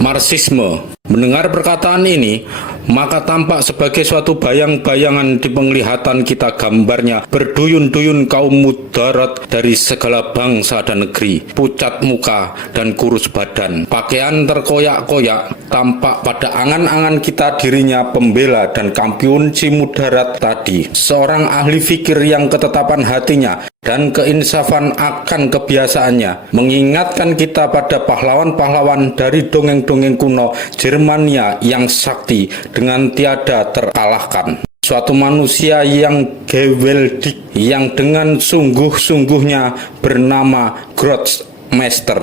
Marxisme. Mendengar perkataan ini, maka tampak sebagai suatu bayang-bayangan di penglihatan kita gambarnya berduyun-duyun kaum mudarat dari segala bangsa dan negeri, pucat muka dan kurus badan, pakaian terkoyak-koyak, tampak pada angan-angan kita dirinya pembela dan kampiun si mudarat tadi, seorang ahli fikir yang ketetapan hatinya dan keinsafan akan kebiasaannya mengingatkan kita pada pahlawan-pahlawan dari dongeng-dongeng kuno Germania yang sakti dengan tiada terkalahkan. Suatu manusia yang geweldig yang dengan sungguh-sungguhnya bernama Grossmeister,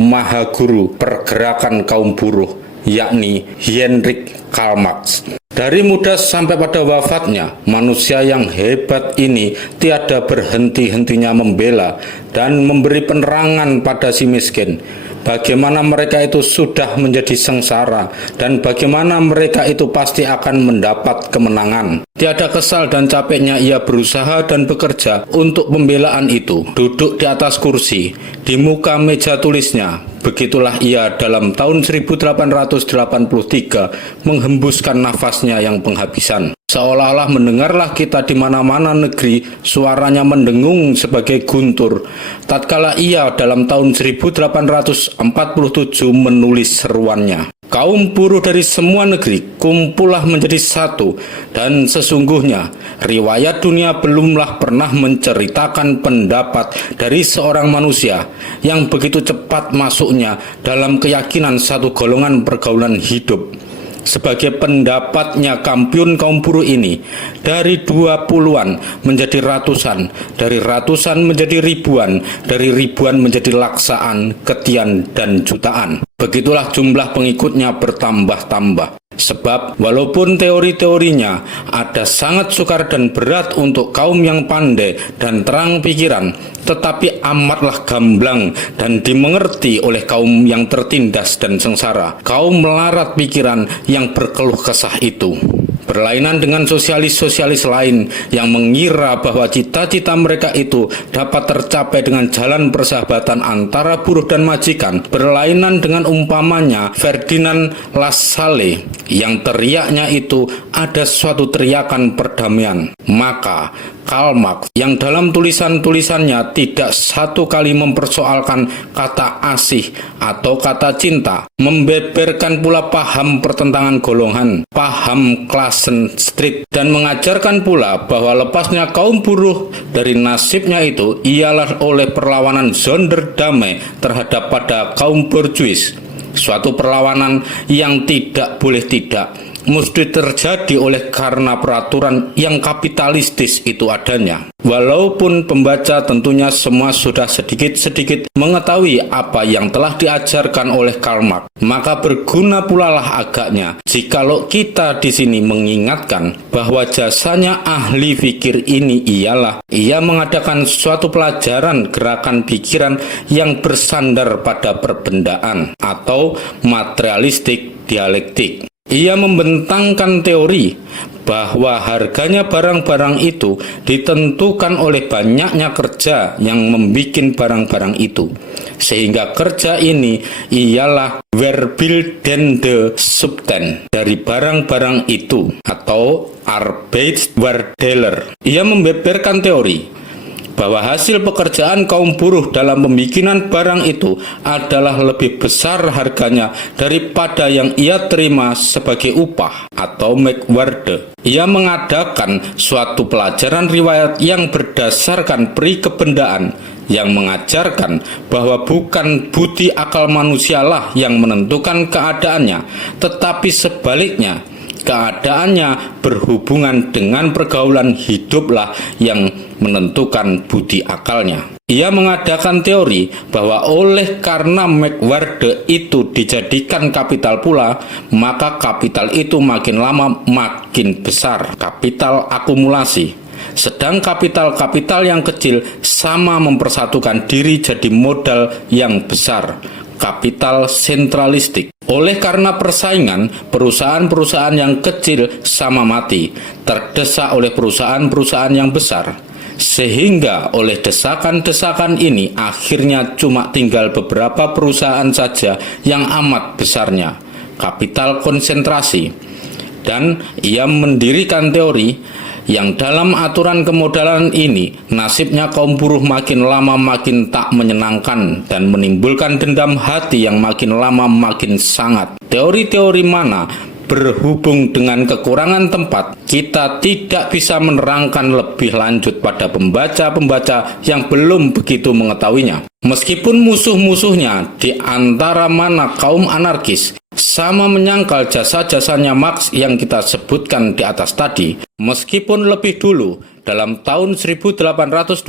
Maha Guru pergerakan kaum buruh, yakni Heinrich Karl Marx. Dari muda sampai pada wafatnya, manusia yang hebat ini tiada berhenti-hentinya membela dan memberi penerangan pada si miskin. Bagaimana mereka itu sudah menjadi sengsara dan bagaimana mereka itu pasti akan mendapat kemenangan. Tiada kesal dan capeknya ia berusaha dan bekerja untuk pembelaan itu. Duduk di atas kursi, di muka meja tulisnya. Begitulah ia dalam tahun 1883 menghembuskan nafasnya yang penghabisan. Seolah-olah mendengarlah kita di mana-mana negeri, suaranya mendengung sebagai guntur. Tatkala ia dalam tahun 1847 menulis seruannya. Kaum buruh dari semua negeri, kumpullah menjadi satu, dan sesungguhnya riwayat dunia belumlah pernah menceritakan pendapat dari seorang manusia yang begitu cepat masuknya dalam keyakinan satu golongan pergaulan hidup. Sebagai pendapatnya kampiun kaum buruh ini, dari 20-an menjadi ratusan, dari ratusan menjadi ribuan, dari ribuan menjadi laksaan, ketian, dan jutaan. Begitulah jumlah pengikutnya bertambah-tambah. Sebab walaupun teori-teorinya ada sangat sukar dan berat untuk kaum yang pandai dan terang pikiran, tetapi amatlah gamblang dan dimengerti oleh kaum yang tertindas dan sengsara, kaum melarat pikiran yang berkeluh kesah itu. Berlainan dengan sosialis-sosialis lain yang mengira bahwa cita-cita mereka itu dapat tercapai dengan jalan persahabatan antara buruh dan majikan. Berlainan dengan umpamanya Ferdinand Lassalle yang teriaknya itu ada suatu teriakan perdamaian. Maka Karl Marx yang dalam tulisan-tulisannya tidak satu kali mempersoalkan kata asih atau kata cinta, membeberkan pula paham pertentangan golongan, paham Klassenstricht, dan mengajarkan pula bahwa lepasnya kaum buruh dari nasibnya itu ialah oleh perlawanan Sonderdamai terhadap pada kaum borjuis, suatu perlawanan yang tidak boleh tidak mesti terjadi oleh karena peraturan yang kapitalistis itu adanya. Walaupun pembaca tentunya semua sudah sedikit-sedikit mengetahui apa yang telah diajarkan oleh Karl Marx, maka berguna pula lah agaknya jikalau kita di sini mengingatkan bahwa jasanya ahli fikir ini ialah ia mengadakan suatu pelajaran gerakan pikiran yang bersandar pada perbendaan atau materialistik dialektik. Ia membentangkan teori bahwa harganya barang-barang itu ditentukan oleh banyaknya kerja yang membuat barang-barang itu, sehingga kerja ini ialah verbildende Substanz dari barang-barang itu atau Arbeitsverteiler. Ia membeberkan teori bahwa hasil pekerjaan kaum buruh dalam pembikinan barang itu adalah lebih besar harganya daripada yang ia terima sebagai upah atau Merkwaarde. Ia mengadakan suatu pelajaran riwayat yang berdasarkan perikebendaan yang mengajarkan bahwa bukan budi akal manusialah yang menentukan keadaannya, tetapi sebaliknya, keadaannya berhubungan dengan pergaulan hiduplah yang menentukan budi akalnya. Ia mengadakan teori bahwa oleh karena Merkwaarde itu dijadikan kapital pula, maka kapital itu makin lama makin besar, kapital akumulasi. Sedang kapital-kapital yang kecil sama mempersatukan diri jadi modal yang besar, kapital sentralistik. Oleh karena persaingan, perusahaan-perusahaan yang kecil sama mati, terdesak oleh perusahaan-perusahaan yang besar. Sehingga oleh desakan-desakan ini akhirnya cuma tinggal beberapa perusahaan saja yang amat besarnya, kapital konsentrasi. Dan ia mendirikan teori yang dalam aturan kemodalan ini nasibnya kaum buruh makin lama makin tak menyenangkan dan menimbulkan dendam hati yang makin lama makin sangat. Teori-teori mana berhubung dengan kekurangan tempat, kita tidak bisa menerangkan lebih lanjut pada pembaca-pembaca yang belum begitu mengetahuinya. Meskipun musuh-musuhnya di antara mana kaum anarkis sama menyangkal jasa-jasanya Marx yang kita sebutkan di atas tadi, meskipun lebih dulu dalam tahun 1825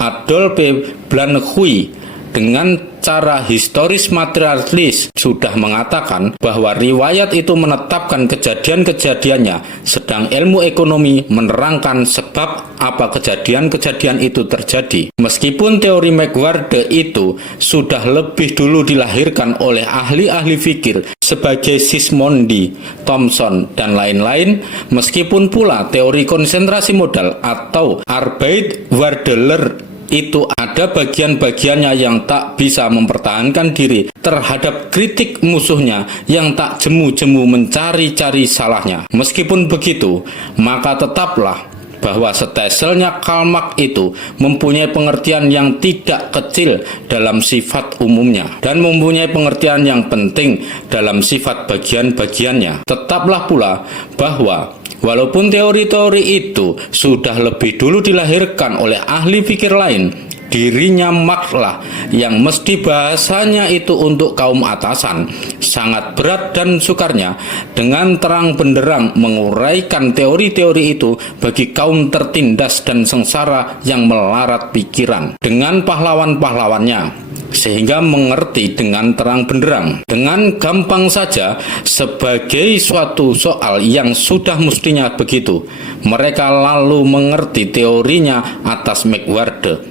Adolphe Blanqui dengan cara historis materialis sudah mengatakan bahwa riwayat itu menetapkan kejadian-kejadiannya, sedang ilmu ekonomi menerangkan sebab apa kejadian-kejadian itu terjadi. Meskipun teori McWhirter itu sudah lebih dulu dilahirkan oleh ahli-ahli fikir sebagai Sismondi, Thomson, dan lain-lain, meskipun pula teori konsentrasi modal atau Arbeitwaardeler itu ada bagian-bagiannya yang tak bisa mempertahankan diri terhadap kritik musuhnya yang tak jemu-jemu mencari-cari salahnya. Meskipun begitu, maka tetaplah bahwa seteselnya Karl Marx itu mempunyai pengertian yang tidak kecil dalam sifat umumnya dan mempunyai pengertian yang penting dalam sifat bagian-bagiannya. Tetaplah pula bahwa walaupun teori-teori itu sudah lebih dulu dilahirkan oleh ahli pikir lain, dirinya Marx lah yang mesti bahasanya itu untuk kaum atasan. Sangat berat dan sukarnya dengan terang benderang menguraikan teori-teori itu bagi kaum tertindas dan sengsara yang melarat pikiran dengan pahlawan-pahlawannya, sehingga mengerti dengan terang benderang, dengan gampang saja sebagai suatu soal yang sudah mestinya begitu. Mereka lalu mengerti teorinya atas McWhirter,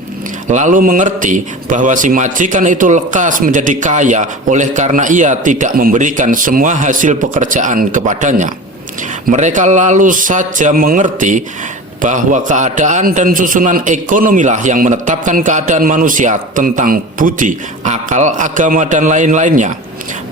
lalu mengerti bahwa si majikan itu lekas menjadi kaya oleh karena ia tidak memberikan semua hasil pekerjaan kepadanya. Mereka lalu saja mengerti bahwa keadaan dan susunan ekonomilah yang menetapkan keadaan manusia tentang budi, akal, agama, dan lain-lainnya.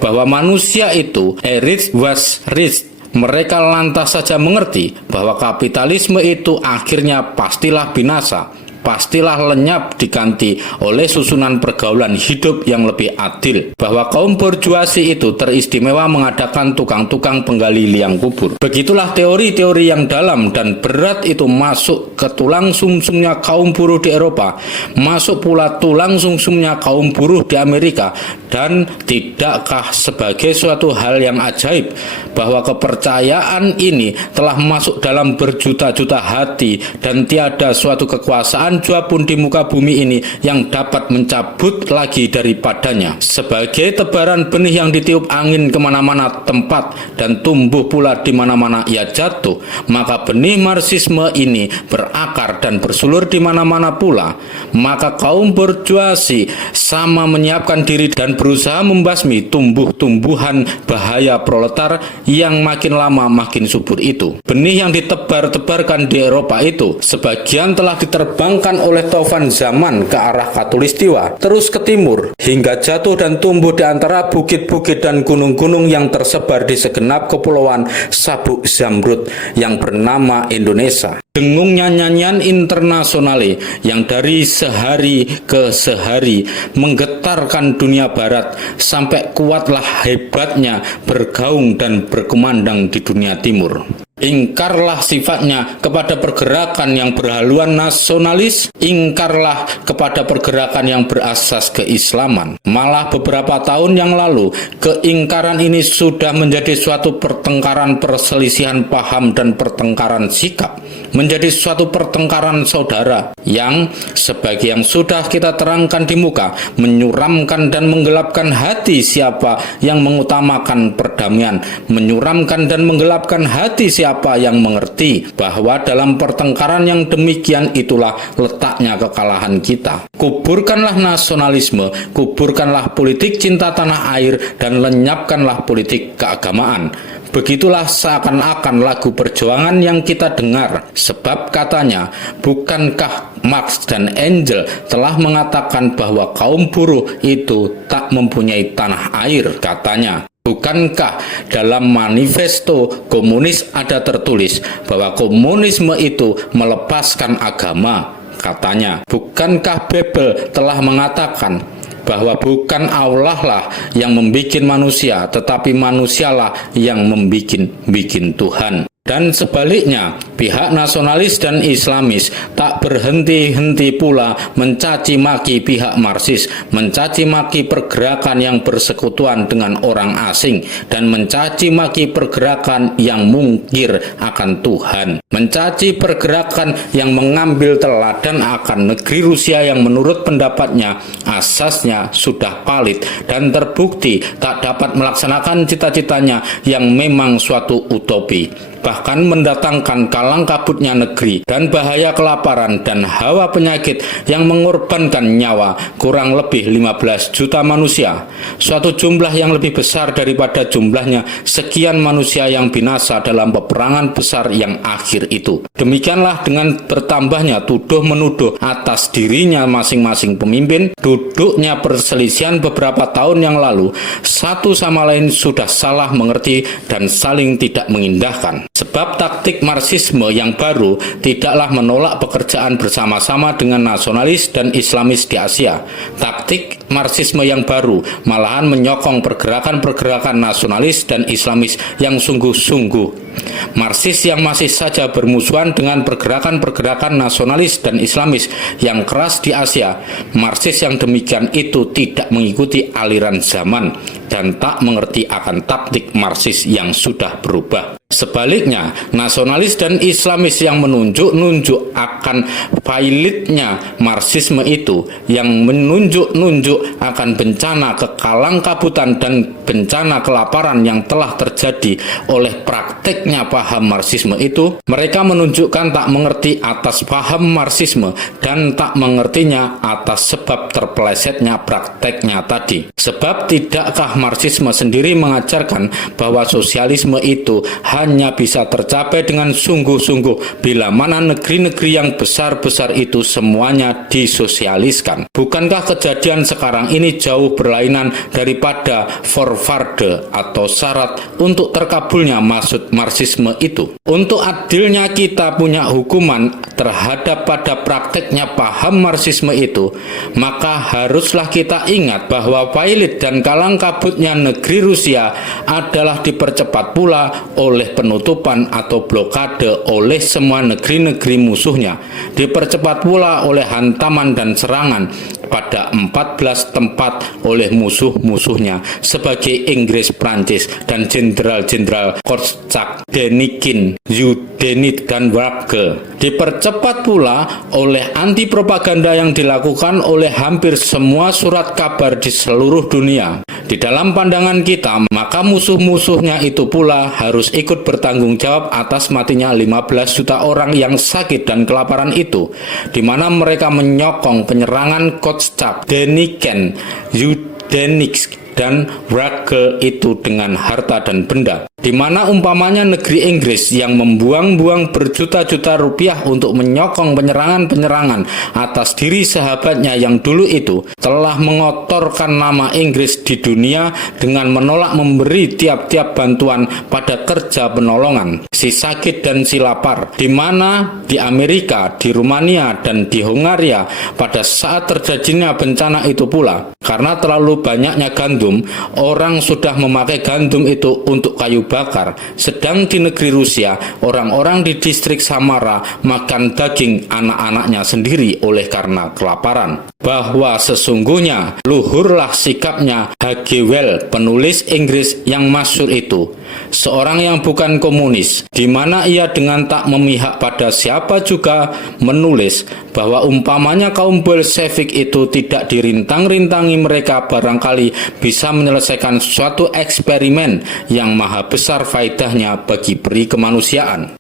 Bahwa manusia itu rich was rich. Mereka lantas saja mengerti bahwa kapitalisme itu akhirnya pastilah binasa, pastilah lenyap diganti oleh susunan pergaulan hidup yang lebih adil, bahwa kaum borjuasi itu teristimewa mengadakan tukang-tukang penggali liang kubur. Begitulah teori-teori yang dalam dan berat itu masuk ke tulang sumsumnya kaum buruh di Eropa, masuk pula tulang sumsumnya kaum buruh di Amerika. Dan tidakkah sebagai suatu hal yang ajaib bahwa kepercayaan ini telah masuk dalam berjuta-juta hati dan tiada suatu kekuasaan jua pun di muka bumi ini yang dapat mencabut lagi daripadanya. Sebagai tebaran benih yang ditiup angin kemana-mana tempat dan tumbuh pula di mana-mana ia jatuh, maka benih Marxisme ini berakar dan bersulur di mana-mana pula. Maka kaum borjuasi sama menyiapkan diri dan berusaha membasmi tumbuh-tumbuhan bahaya proletar yang makin lama makin subur itu. Benih yang ditebar-tebarkan di Eropa itu sebagian telah diterbangkan oleh taufan zaman ke arah Khatulistiwa, terus ke timur, hingga jatuh dan tumbuh di antara bukit-bukit dan gunung-gunung yang tersebar di segenap kepulauan Sabuk Zamrud yang bernama Indonesia. Dengungnya nyanyian internasionale yang dari sehari ke sehari menggetarkan dunia barat sampai kuatlah hebatnya bergaung dan berkumandang di dunia timur. Ingkarlah sifatnya kepada pergerakan yang berhaluan nasionalis, ingkarlah kepada pergerakan yang berasas keislaman. Malah beberapa tahun yang lalu, keingkaran ini sudah menjadi suatu pertengkaran perselisihan paham dan pertengkaran sikap, menjadi suatu pertengkaran saudara yang sebagai yang sudah kita terangkan di muka, menyuramkan dan menggelapkan hati siapa yang mengutamakan perdamaian, menyuramkan dan menggelapkan hati siapa yang mengerti bahwa dalam pertengkaran yang demikian itulah letaknya kekalahan kita. Kuburkanlah nasionalisme, kuburkanlah politik cinta tanah air, dan lenyapkanlah politik keagamaan. Begitulah seakan-akan lagu perjuangan yang kita dengar. Sebab katanya, bukankah Marx dan Engels telah mengatakan bahwa kaum buruh itu tak mempunyai tanah air, katanya. Bukankah dalam manifesto komunis ada tertulis bahwa komunisme itu melepaskan agama, katanya. Bukankah Bebel telah mengatakan bahwa bukan Allah lah yang membikin manusia, tetapi manusialah yang membikin Tuhan. Dan sebaliknya, pihak nasionalis dan Islamis tak berhenti-henti pula mencaci maki pihak Marxis, mencaci maki pergerakan yang bersekutuan dengan orang asing, dan mencaci maki pergerakan yang mungkir akan Tuhan, mencaci pergerakan yang mengambil teladan akan negeri Rusia yang menurut pendapatnya asasnya sudah palit dan terbukti tak dapat melaksanakan cita-citanya yang memang suatu utopi, bahkan mendatangkan kalang kabutnya negeri dan bahaya kelaparan dan hawa penyakit yang mengorbankan nyawa kurang lebih 15 juta manusia, suatu jumlah yang lebih besar daripada jumlahnya sekian manusia yang binasa dalam peperangan besar yang akhir itu. Demikianlah dengan bertambahnya tuduh-menuduh atas dirinya masing-masing pemimpin, duduknya perselisihan beberapa tahun yang lalu, satu sama lain sudah salah mengerti dan saling tidak mengindahkan. Sebab taktik Marxisme yang baru tidaklah menolak pekerjaan bersama-sama dengan nasionalis dan Islamis di Asia. Taktik Marxisme yang baru malahan menyokong pergerakan-pergerakan nasionalis dan Islamis yang sungguh-sungguh. Marxis yang masih saja bermusuhan dengan pergerakan-pergerakan nasionalis dan Islamis yang keras di Asia. Marxis yang demikian itu tidak mengikuti aliran zaman dan tak mengerti akan taktik Marxis yang sudah berubah. Sebaliknya, nasionalis dan Islamis yang menunjuk-nunjuk akan pailitnya Marxisme itu, yang menunjuk-nunjuk akan bencana kekalangkabutan dan bencana kelaparan yang telah terjadi oleh prakteknya paham Marxisme itu, mereka menunjukkan tak mengerti atas paham Marxisme dan tak mengertinya atas sebab terpelesetnya prakteknya tadi. Sebab tidakkah Marxisme sendiri mengajarkan bahwa sosialisme itu hanya bisa tercapai dengan sungguh-sungguh bila mana negeri-negeri yang besar-besar itu semuanya disosialiskan. Bukankah kejadian sekarang ini jauh berlainan daripada forwarde atau syarat untuk terkabulnya maksud Marxisme itu? Untuk adilnya kita punya hukuman terhadap pada prakteknya paham Marxisme itu, maka haruslah kita ingat bahwa pailit dan kalang kabutnya negeri Rusia adalah dipercepat pula oleh penutupan atau blokade oleh semua negeri-negeri musuhnya, dipercepat pula oleh hantaman dan serangan pada 14 tempat oleh musuh-musuhnya sebagai Inggris, Prancis, dan jenderal-jenderal Korczak, Denikin, Yudenit, dan Wrangel. Dipercepat pula oleh anti propaganda yang dilakukan oleh hampir semua surat kabar di seluruh dunia. Di dalam pandangan kita, maka musuh-musuhnya itu pula harus ikut bertanggung jawab atas matinya 15 juta orang yang sakit dan kelaparan itu, di mana mereka menyokong penyerangan Korczak, Deniken, Yudenich, dan Wrangel itu dengan harta dan benda. Di mana umpamanya negeri Inggris yang membuang-buang berjuta-juta rupiah untuk menyokong penyerangan-penyerangan atas diri sahabatnya yang dulu itu telah mengotorkan nama Inggris di dunia dengan menolak memberi tiap-tiap bantuan pada kerja penolongan, si sakit dan si lapar. Di mana di Amerika, di Rumania, dan di Hungaria pada saat terjadinya bencana itu pula, karena terlalu banyaknya gandum, orang sudah memakai gandum itu untuk kayu bakar. Sedang di negeri Rusia, orang-orang di distrik Samara makan daging anak-anaknya sendiri oleh karena kelaparan. Bahwa sesungguhnya luhurlah sikapnya H.G. Wells, penulis Inggris yang masyhur itu, seorang yang bukan komunis, di mana ia dengan tak memihak pada siapa juga menulis bahwa umpamanya kaum Bolshevik itu tidak dirintang-rintangi, mereka barangkali bisa menyelesaikan suatu eksperimen yang maha besar faedahnya bagi peri kemanusiaan.